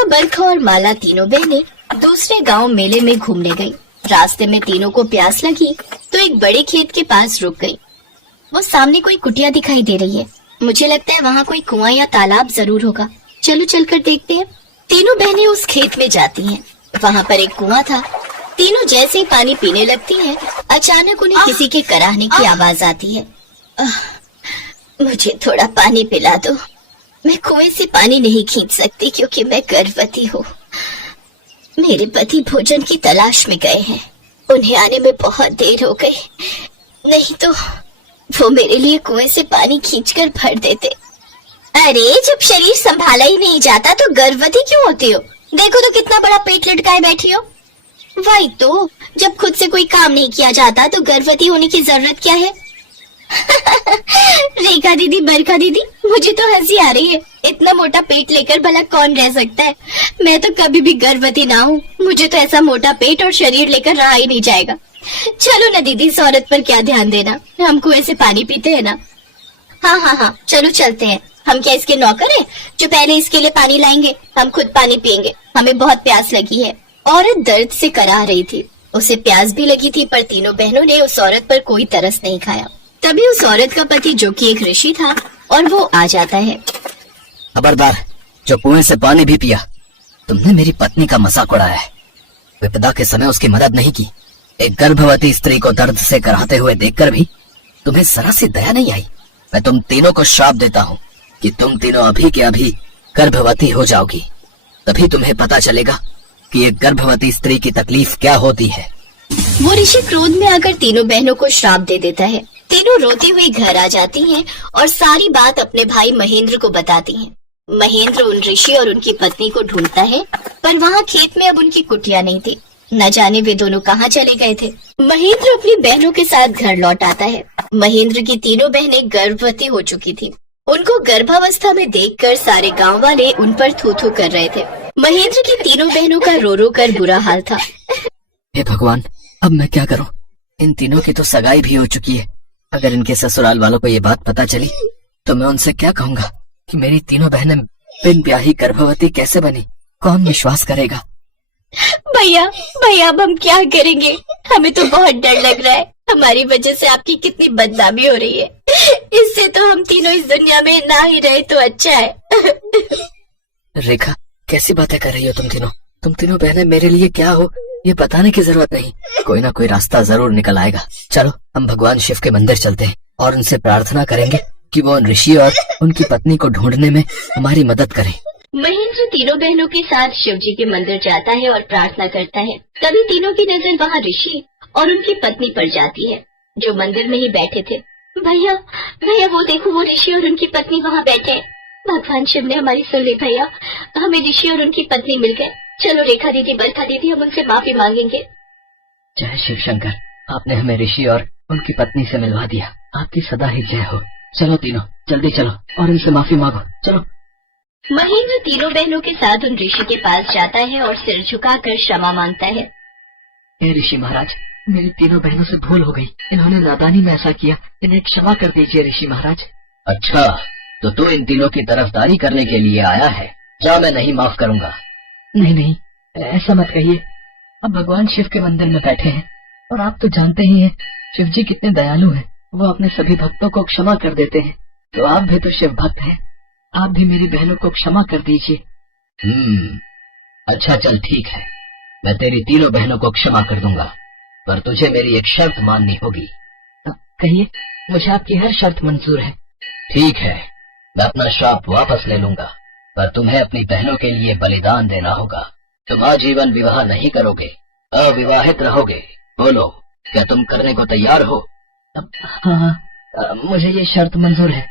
रेखा, बरखा और माला तीनों बहनें दूसरे गांव मेले में घूमने गईं। रास्ते में तीनों को प्यास लगी तो एक बड़े खेत के पास रुक गई। वो सामने कोई कुटिया दिखाई दे रही है। मुझे लगता है वहाँ कोई कुआं या तालाब जरूर होगा। चलो चलकर देखते हैं। तीनों बहनें उस खेत में जाती हैं। वहाँ पर एक कुआं था। तीनों जैसे ही पानी पीने लगती हैं, अचानक उन्हें किसी के कराहने की आवाज आती है। मुझे थोड़ा पानी पिला दो। मैं कुएं से पानी नहीं खींच सकती क्योंकि मैं गर्भवती हूँ। मेरे पति भोजन की तलाश में गए हैं। उन्हें आने में बहुत देर हो गई, नहीं तो वो मेरे लिए कुएं से पानी खींचकर भर देते। अरे, जब शरीर संभाला ही नहीं जाता तो गर्भवती क्यों होती हो? देखो तो कितना बड़ा पेट लटकाए बैठी हो। वही तो, जब खुद से कोई काम नहीं किया जाता तो गर्भवती होने की जरूरत क्या है? रेखा दीदी, बरखा दीदी, मुझे तो हंसी आ रही है। इतना मोटा पेट लेकर भला कौन रह सकता है? मैं तो कभी भी गर्भवती ना हूँ। मुझे तो ऐसा मोटा पेट और शरीर लेकर रहा ही नहीं जाएगा। चलो ना दीदी, इस औरत पर क्या ध्यान देना, हम कुएं से पानी पीते हैं ना। हाँ, चलो चलते हैं। हम क्या इसके नौकर हैं जो पहले इसके लिए पानी लाएंगे? हम खुद पानी पियेंगे, हमें बहुत प्यास लगी है। औरत दर्द से कराह रही थी। उसे प्यास भी लगी थी, पर तीनों बहनों ने उस औरत पर कोई तरस नहीं खाया। तभी उस औरत का पति, जो कि एक ऋषि था, और वो आ जाता है। खबरदार, जो कुएं से पानी भी पिया, तुमने मेरी पत्नी का मजाक उड़ाया है। विपदा के समय उसकी मदद नहीं की। एक गर्भवती स्त्री को दर्द से कराहते हुए देखकर भी तुम्हें जरा सी दया नहीं आई। मैं तुम तीनों को श्राप देता हूँ कि तुम तीनों अभी के अभी गर्भवती हो जाओगी। तभी तुम्हें पता चलेगा कि एक गर्भवती स्त्री की तकलीफ क्या होती है। वो ऋषि क्रोध में आकर तीनों बहनों को श्राप दे देता है। तीनों रोती हुई घर आ जाती हैं और सारी बात अपने भाई महेंद्र को बताती हैं। महेंद्र उन ऋषि और उनकी पत्नी को ढूंढता है, पर वहाँ खेत में अब उनकी कुटिया नहीं थी। न जाने वे दोनों कहाँ चले गए थे। महेंद्र अपनी बहनों के साथ घर लौट आता है। महेंद्र की तीनों बहनें गर्भवती हो चुकी थी। उनको गर्भावस्था में देखकर सारे गांव वाले उन पर थू थू कर रहे थे। महेंद्र की तीनों बहनों का रो रो कर बुरा हाल था। हे भगवान, अब मैं क्या करूं? इन तीनों की तो सगाई भी हो चुकी है। अगर इनके ससुराल वालों को ये बात पता चली तो मैं उनसे क्या कहूँगा कि मेरी तीनों बहनें बिन ब्याही गर्भवती कैसे बनी? कौन विश्वास करेगा? भैया, अब हम क्या करेंगे? हमें तो बहुत डर लग रहा है। हमारी वजह से आपकी कितनी बदनामी हो रही है। इससे तो हम तीनों इस दुनिया में ना ही रहे तो अच्छा है। रेखा, कैसी बातें कर रही हो तुम तीनों बहनें मेरे लिए क्या हो ये बताने की जरूरत नहीं। कोई ना कोई रास्ता जरूर निकल आएगा। चलो हम भगवान शिव के मंदिर चलते हैं और उनसे प्रार्थना करेंगे कि वो उन ऋषि और उनकी पत्नी को ढूंढने में हमारी मदद करें। महेंद्र तीनों बहनों के साथ शिव जी के मंदिर जाता है और प्रार्थना करता है। तभी तीनों की नजर वहाँ ऋषि और उनकी पत्नी पर जाती है, जो मंदिर में ही बैठे थे। भैया, वो देखो, वो ऋषि और उनकी पत्नी वहाँ बैठे हैं। भगवान शिव ने हमारी सुन ली भैया, हमें ऋषि और उनकी पत्नी मिल गए। चलो रेखा दीदी, बरखा दीदी, हम उनसे माफी मांगेंगे। जय शिव शंकर, आपने हमें ऋषि और उनकी पत्नी से मिलवा दिया। आपकी सदा ही जय हो। चलो तीनों, जल्दी चलो और उनसे माफी मांगो। चलो। महेंद्र तीनों बहनों के साथ उन ऋषि के पास जाता है और सिर झुकाकर क्षमा मांगता है। हे ऋषि महाराज, मेरी तीनों बहनों से भूल हो गई। इन्होंने नादानी में ऐसा किया, इन्हें क्षमा कर दीजिए ऋषि महाराज। अच्छा, तो तू इन तीनों की तरफदारी करने के लिए आया है? जा, मैं नहीं माफ करूंगा। नहीं, ऐसा मत कहिए। अब भगवान शिव के मंदिर में बैठे हैं और आप तो जानते ही हैं शिव जी कितने दयालु हैं। वो अपने सभी भक्तों को क्षमा कर देते हैं। तो आप भी तो शिव भक्त हैं, आप भी मेरी बहनों को क्षमा कर दीजिए। अच्छा, चल ठीक है, मैं तेरी तीनों बहनों को क्षमा कर दूंगा, पर तुझे मेरी एक शर्त माननी होगी। कहिए, मुझे आपकी हर शर्त मंजूर है। ठीक है, मैं अपना श्राप वापस ले लूंगा, पर तुम्हें अपनी बहनों के लिए बलिदान देना होगा। तुम आजीवन विवाह नहीं करोगे, अविवाहित रहोगे। बोलो, क्या तुम करने को तैयार हो? हाँ, मुझे ये शर्त मंजूर है।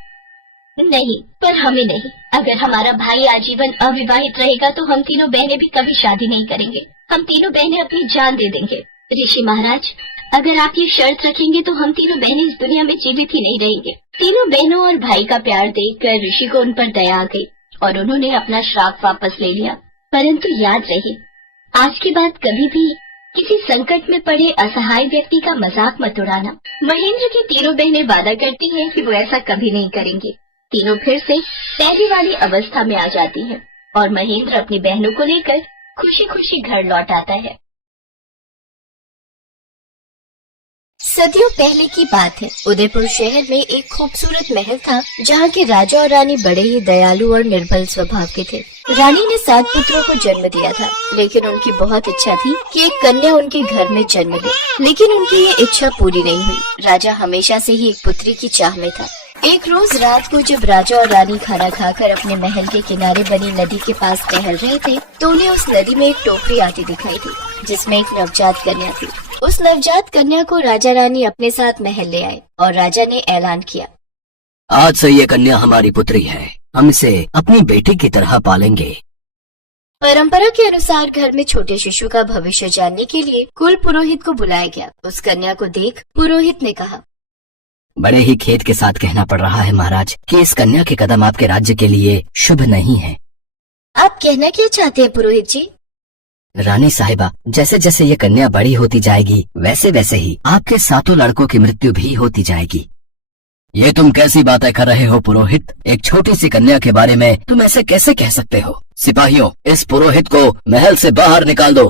नहीं, पर हमें नहीं। अगर हमारा भाई आजीवन अविवाहित रहेगा तो हम तीनों बहनें भी कभी शादी नहीं करेंगे। हम तीनों बहनें अपनी जान दे देंगे। ऋषि महाराज, अगर आप ये शर्त रखेंगे तो हम तीनों बहनें इस दुनिया में जीवित ही नहीं रहेंगे। तीनों बहनों और भाई का प्यार देखकर ऋषि को उन पर दया आ गई और उन्होंने अपना श्राप वापस ले लिया। परंतु याद रहे, आज के बाद कभी भी किसी संकट में पड़े असहाय व्यक्ति का मजाक मत उड़ाना। महेंद्र की तीनों बहनें वादा करती हैं कि वो ऐसा कभी नहीं करेंगे। तीनों फिर से पहली वाली अवस्था में आ जाती हैं। और महेंद्र अपनी बहनों को लेकर खुशी खुशी घर लौट आता है। सदियों पहले की बात है। उदयपुर शहर में एक खूबसूरत महल था, जहाँ के राजा और रानी बड़े ही दयालु और निर्बल स्वभाव के थे। रानी ने 7 पुत्रों को जन्म दिया था, लेकिन उनकी बहुत इच्छा थी कि एक कन्या उनके घर में जन्म ले, लेकिन उनकी ये इच्छा पूरी नहीं हुई। राजा हमेशा से ही एक पुत्री की चाह में था। एक रोज रात को जब राजा और रानी खाना खाकर अपने महल के किनारे बनी नदी के पास टहल रहे थे, तो उन्हें उस नदी में एक टोकरी आती दिखाई थी, जिसमें एक नवजात कन्या थी। उस नवजात कन्या को राजा रानी अपने साथ महल ले आए और राजा ने ऐलान किया, आज से ये कन्या हमारी पुत्री है, हम इसे अपनी बेटी की तरह पालेंगे। परंपरा के अनुसार घर में छोटे शिशु का भविष्य जानने के लिए कुल पुरोहित को बुलाया गया। उस कन्या को देख पुरोहित ने कहा, बड़े ही खेद के साथ कहना पड़ रहा है महाराज कि इस कन्या के कदम आपके राज्य के लिए शुभ नहीं है। आप कहना क्या चाहते हैं पुरोहित जी? रानी साहिबा, जैसे जैसे ये कन्या बड़ी होती जाएगी, वैसे वैसे ही आपके 7 लड़कों की मृत्यु भी होती जाएगी। ये तुम कैसी बातें कर रहे हो पुरोहित? एक छोटी सी कन्या के बारे में तुम ऐसे कैसे कह सकते हो? सिपाहियों, इस पुरोहित को महल से बाहर निकाल दो।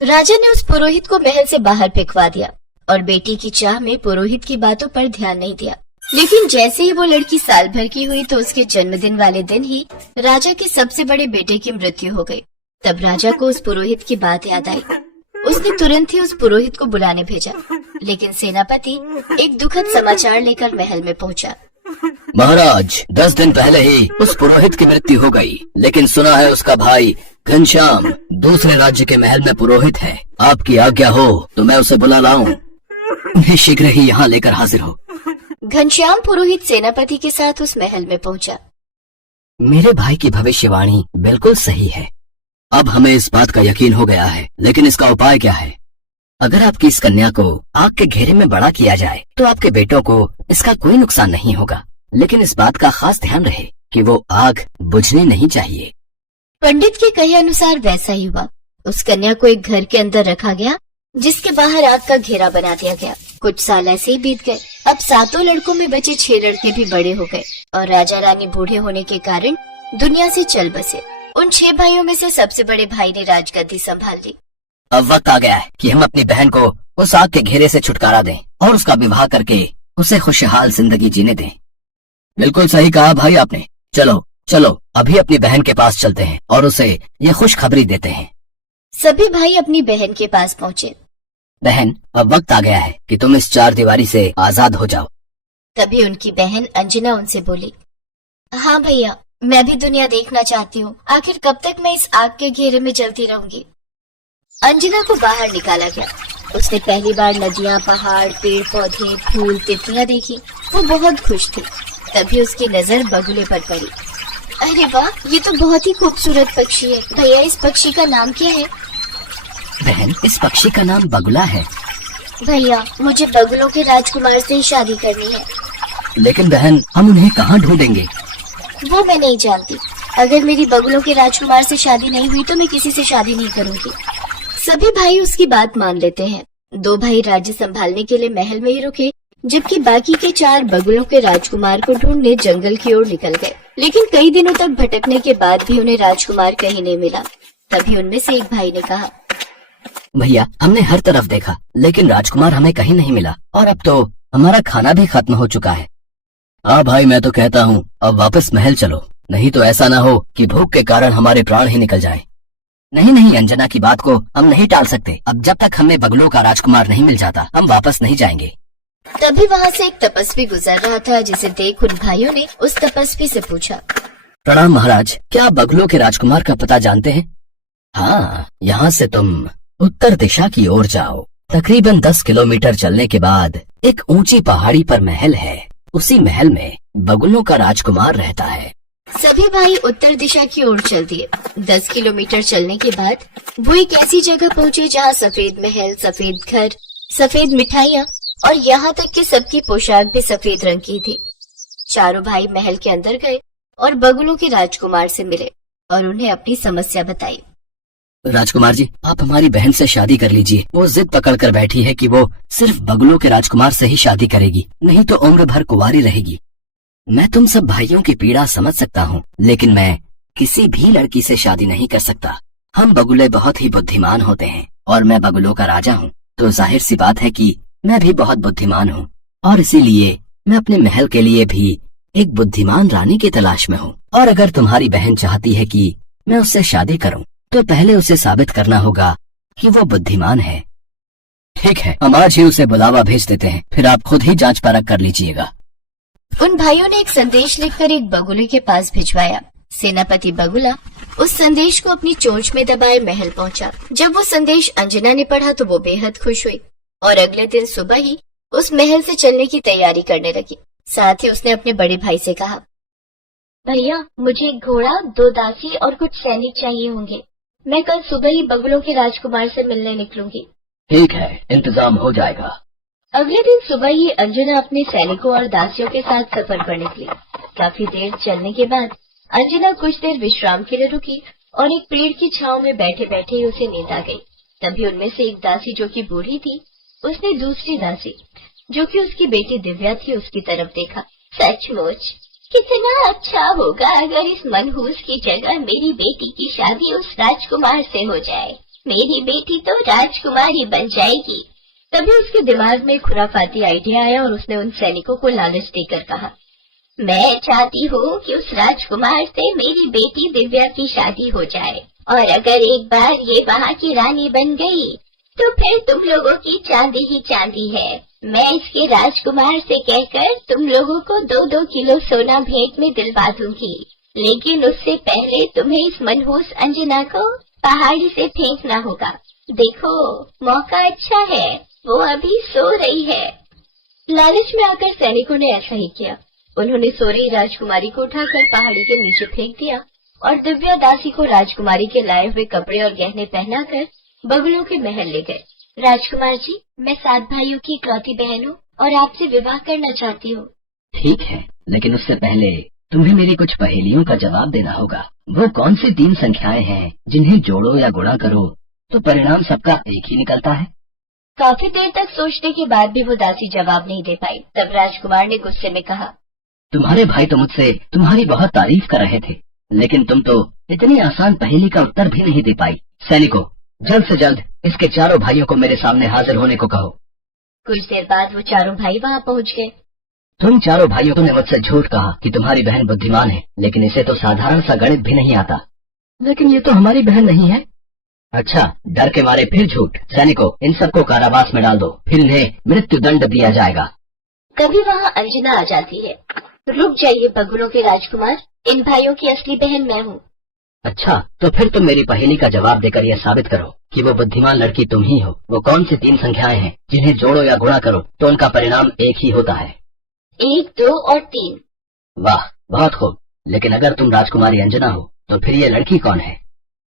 राजा ने उस पुरोहित को महल से बाहर फेंकवा दिया और बेटी की चाह में पुरोहित की बातों पर ध्यान नहीं दिया। लेकिन जैसे ही वो लड़की साल भर की हुई तो उसके जन्मदिन वाले दिन ही राजा के सबसे बड़े बेटे की मृत्यु हो गई। तब राजा को उस पुरोहित की बात याद आई। उसने तुरंत ही उस पुरोहित को बुलाने भेजा, लेकिन सेनापति एक दुखद समाचार लेकर महल में पहुंचा। महाराज, 10 दिन पहले ही उस पुरोहित की मृत्यु हो गई, लेकिन सुना है उसका भाई घनश्याम दूसरे राज्य के महल में पुरोहित है। आपकी आज्ञा हो तो मैं उसे बुला लाऊं। उन्हें शीघ्र ही यहाँ लेकर हाजिर हो। घनश्याम पुरोहित सेनापति के साथ उस महल में पहुंचा। मेरे भाई की भविष्यवाणी बिल्कुल सही है। अब हमें इस बात का यकीन हो गया है, लेकिन इसका उपाय क्या है? अगर आपकी इस कन्या को आग के घेरे में बड़ा किया जाए तो आपके बेटों को इसका कोई नुकसान नहीं होगा, लेकिन इस बात का खास ध्यान रहे कि वो आग बुझनी नहीं चाहिए। पंडित के कहे अनुसार वैसा ही हुआ। उस कन्या को एक घर के अंदर रखा गया, जिसके बाहर आग का घेरा बना दिया गया। कुछ साल ऐसे ही बीत गए। अब 7 लड़कों में बचे 6 लड़के भी बड़े हो गए और राजा रानी बूढ़े होने के कारण दुनिया से चल बसे। उन 6 भाइयों में से सबसे बड़े भाई ने राजगद्दी संभाल ली। अब वक्त आ गया है कि हम अपनी बहन को उस आग के घेरे से छुटकारा दें और उसका विवाह करके उसे खुशहाल जिंदगी जीने दें। बिल्कुल सही कहा भाई आपने। चलो चलो अभी अपनी बहन के पास चलते हैं और उसे ये खुशखबरी देते हैं। सभी भाई अपनी बहन के पास पहुँचे। बहन, अब वक्त आ गया है कि तुम इस 4 दीवारी से आजाद हो जाओ। तभी उनकी बहन अंजना उनसे बोली, हाँ भैया, मैं भी दुनिया देखना चाहती हूँ। आखिर कब तक मैं इस आग के घेरे में जलती रहूंगी? अंजना को बाहर निकाला गया। उसने पहली बार नदियाँ, पहाड़, पेड़ पौधे, फूल, तितलियाँ देखी। वो बहुत खुश थी। तभी उसकी नजर बगुले पर पड़ी। अरे वाह, ये तो बहुत ही खूबसूरत पक्षी है। भैया, इस पक्षी का नाम क्या है? बहन, इस पक्षी का नाम बगुला है। भैया, मुझे बगुलों के राजकुमार से ही शादी करनी है। लेकिन बहन, हम उन्हें कहाँ ढूंढेंगे? वो मैं नहीं जानती। अगर मेरी बगुलों के राजकुमार से शादी नहीं हुई तो मैं किसी से शादी नहीं करूंगी। सभी भाई उसकी बात मान लेते हैं। 2 भाई राज्य संभालने के लिए महल में ही रुके, जबकि बाकी के 4 बगुलों के राजकुमार को ढूंढने जंगल की ओर निकल गए। लेकिन कई दिनों तक भटकने के बाद भी उन्हें राजकुमार कहीं नहीं मिला। तभी उनमें से एक भाई ने कहा, भैया, हमने हर तरफ देखा, लेकिन राजकुमार हमें कहीं नहीं मिला और अब तो हमारा खाना भी खत्म हो चुका है। हाँ भाई, मैं तो कहता हूँ अब वापस महल चलो, नहीं तो ऐसा ना हो कि भूख के कारण हमारे प्राण ही निकल जाए। नहीं नहीं, अंजना की बात को हम नहीं टाल सकते। अब जब तक हमें बगुलों का राजकुमार नहीं मिल जाता, हम वापस नहीं जाएंगे। तभी वहाँ से एक तपस्वी गुजर रहा था, जिसे देख उन भाइयों ने उस तपस्वी से पूछा, प्रणाम महाराज, क्या आप बगुलों के राजकुमार का पता जानते हैं? हाँ, यहाँ से तुम उत्तर दिशा की ओर जाओ। तकरीबन 10 किलोमीटर चलने के बाद एक ऊंची पहाड़ी पर महल है। उसी महल में बगुलों का राजकुमार रहता है। सभी भाई उत्तर दिशा की ओर चल दिए। 10 किलोमीटर चलने के बाद वो एक ऐसी जगह पहुँचे जहाँ सफेद महल, सफेद घर, सफेद मिठाइयाँ और यहाँ तक कि सबकी पोशाक भी सफेद रंग की थी। चारों भाई महल के अंदर गए और बगुलों के राजकुमार से मिले और उन्हें अपनी समस्या बताई। राजकुमार जी, आप हमारी बहन से शादी कर लीजिए। वो जिद पकड़ कर बैठी है कि वो सिर्फ बगुलों के राजकुमार से ही शादी करेगी, नहीं तो उम्र भर कुंवारी रहेगी। मैं तुम सब भाइयों की पीड़ा समझ सकता हूँ, लेकिन मैं किसी भी लड़की से शादी नहीं कर सकता। हम बगुले बहुत ही बुद्धिमान होते हैं और मैं बगुलों का राजा हूँ, तो जाहिर सी बात है कि मैं भी बहुत बुद्धिमान हूँ और इसीलिए मैं अपने महल के लिए भी एक बुद्धिमान रानी की तलाश में हूँ। और अगर तुम्हारी बहन चाहती है कि मैं उससे शादी करूँ तो पहले उसे साबित करना होगा कि वो बुद्धिमान है। ठीक है, हम आज ही उसे बुलावा भेज देते हैं, फिर आप खुद ही जांच परख कर लीजिएगा। उन भाइयों ने एक संदेश लिखकर एक बगुले के पास भिजवाया। सेनापति बगुला उस संदेश को अपनी चोंच में दबाए महल पहुंचा। जब वो संदेश अंजना ने पढ़ा तो वो बेहद खुश हुई और अगले दिन सुबह ही उस महल से चलने की तैयारी करने लगी। साथ ही उसने अपने बड़े भाई से कहा, भैया मुझे एक घोड़ा, 2 दासी और कुछ सैनिक चाहिए होंगे। मैं कल सुबह ही बगुलों के राजकुमार से मिलने निकलूंगी। ठीक है, इंतजाम हो जाएगा। अगले दिन सुबह ही अंजना अपने सैनिकों और दासियों के साथ सफर पर निकली। काफी देर चलने के बाद अंजना कुछ देर विश्राम के लिए रुकी और एक पेड़ की छांव में बैठे बैठे ही उसे नींद आ गई। तभी उनमें से एक दासी जो कि बूढ़ी थी, उसने दूसरी दासी जो कि उसकी बेटी दिव्या थी उसकी तरफ देखा। सचमुच कितना अच्छा होगा अगर इस मनहूस की जगह मेरी बेटी की शादी उस राजकुमार से हो जाए। मेरी बेटी तो राजकुमारी बन जाएगी। तभी उसके दिमाग में खुराफाती आइडिया आया और उसने उन सैनिकों को लालच देकर कहा, मैं चाहती हूँ कि उस राजकुमार से मेरी बेटी दिव्या की शादी हो जाए और अगर एक बार ये वहाँ की रानी बन गई तो फिर तुम लोगों की चांदी ही चांदी है। मैं इसके राजकुमार से कहकर तुम लोगों को 2-2 किलो सोना भेंट में दिलवा दूंगी, लेकिन उससे पहले तुम्हें इस मनहूस अंजना को पहाड़ी से फेंकना होगा। देखो मौका अच्छा है, वो अभी सो रही है। लालच में आकर सैनिकों ने ऐसा ही किया। उन्होंने सो रही राजकुमारी को उठाकर पहाड़ी के नीचे फेंक दिया और दिव्या दासी को राजकुमारी के लाए हुए कपड़े और गहने पहनाकर बगुलों के महल ले गए। राजकुमार जी, मैं 7 भाइयों की इकलौती बहन हूँ और आपसे विवाह करना चाहती हूँ। ठीक है, लेकिन उससे पहले तुम्हें मेरी कुछ पहेलियों का जवाब देना होगा। वो कौन सी 3 संख्याएं हैं जिन्हें जोड़ो या गुणा करो तो परिणाम सबका एक ही निकलता है? काफी देर तक सोचने के बाद भी वो दासी जवाब नहीं दे पाई। तब राजकुमार ने गुस्से में कहा, तुम्हारे भाई तो मुझसे तुम्हारी बहुत तारीफ कर रहे थे, लेकिन तुम तो इतनी आसान पहेली का उत्तर भी नहीं दे पाई। सैनिकों, जल्द से जल्द इसके चारों भाइयों को मेरे सामने हाजिर होने को कहो। कुछ देर बाद वो चारों भाई वहाँ पहुँच गए। तुम चारों भाइयों ने मुझसे झूठ कहा कि तुम्हारी बहन बुद्धिमान है, लेकिन इसे तो साधारण सा गणित भी नहीं आता। लेकिन ये तो हमारी बहन नहीं है। अच्छा, डर के मारे फिर झूठ। सैनिकों, इन सबको कारावास में डाल दो, फिर इन्हें मृत्यु दंड दिया जाएगा। कभी वहाँ अंजना आ जाती है। रुक जाइए बगुलों के राजकुमार, इन भाइयों की असली बहन मैं हूँ। अच्छा, तो फिर तुम मेरी पहेली का जवाब देकर यह साबित करो कि वो बुद्धिमान लड़की तुम ही हो। वो कौन सी 3 संख्याएं हैं जिन्हें जोड़ो या गुणा करो तो उनका परिणाम एक ही होता है? 1, 2 और 3। वाह, बहुत खूब। लेकिन अगर तुम राजकुमारी अंजना हो तो फिर ये लड़की कौन है?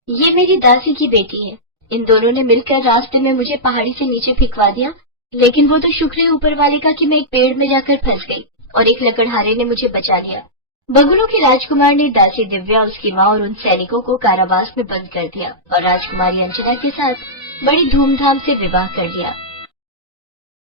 ये मेरी दासी की बेटी है। इन दोनों ने मिलकर रास्ते में मुझे पहाड़ी से नीचे फेंकवा दिया, लेकिन वो तो शुक्र है ऊपर वाले का कि मैं एक पेड़ में जाकर फंस गई और एक लकड़हारे ने मुझे बचा लिया। बगुलों के राजकुमार ने दासी दिव्या, उसकी माँ और उन सैनिकों को कारावास में बंद कर दिया और राजकुमारी अंजना के साथ बड़ी धूमधाम से विवाह कर लिया।